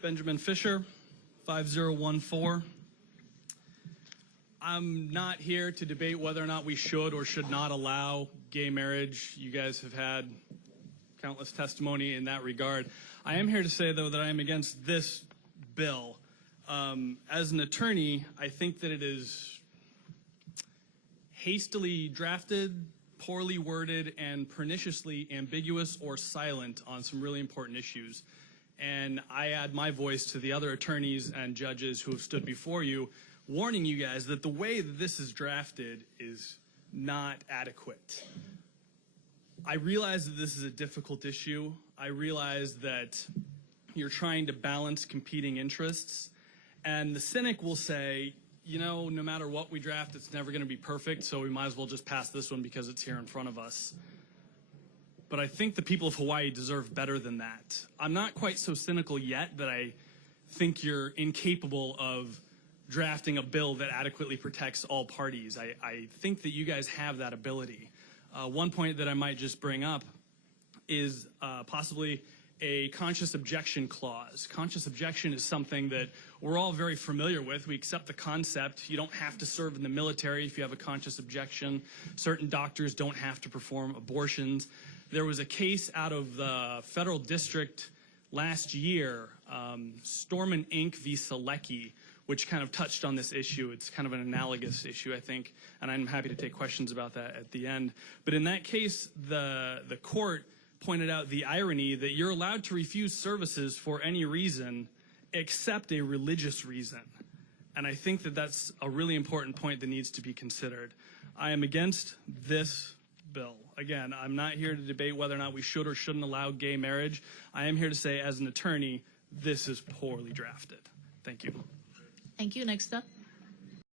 Benjamin Fisher, 5014. I'm not here to debate whether or not we should or should not allow gay marriage. You guys have had countless testimony in that regard. I am here to say, though, that I am against this bill. As an attorney, I think that it is hastily drafted, poorly worded, and perniciously ambiguous or silent on some really important issues. And I add my voice to the other attorneys and judges who have stood before you, warning you guys that the way that this is drafted is not adequate. I realize that this is a difficult issue. I realize that you're trying to balance competing interests. And the cynic will say, you know, no matter what we draft, it's never going to be perfect, so we might as well just pass this one because it's here in front of us. But I think the people of Hawaii deserve better than that. I'm not quite so cynical yet that I think you're incapable of drafting a bill that adequately protects all parties. I think that you guys have that ability. One point that I might just bring up is possibly a conscious objection clause. Conscious objection is something that we're all very familiar with. We accept the concept. You don't have to serve in the military if you have a conscious objection. Certain doctors don't have to perform abortions. There was a case out of the federal district last year, Storman Inc. v. Selecki, which kind of touched on this issue. It's kind of an analogous issue, I think, and I'm happy to take questions about that at the end. But in that case, the court pointed out the irony that you're allowed to refuse services for any reason except a religious reason. And I think that that's a really important point that needs to be considered. I am against this bill. Again, I'm not here to debate whether or not we should or shouldn't allow gay marriage. I am here to say, as an attorney, this is poorly drafted. Thank you. Thank you. Next up.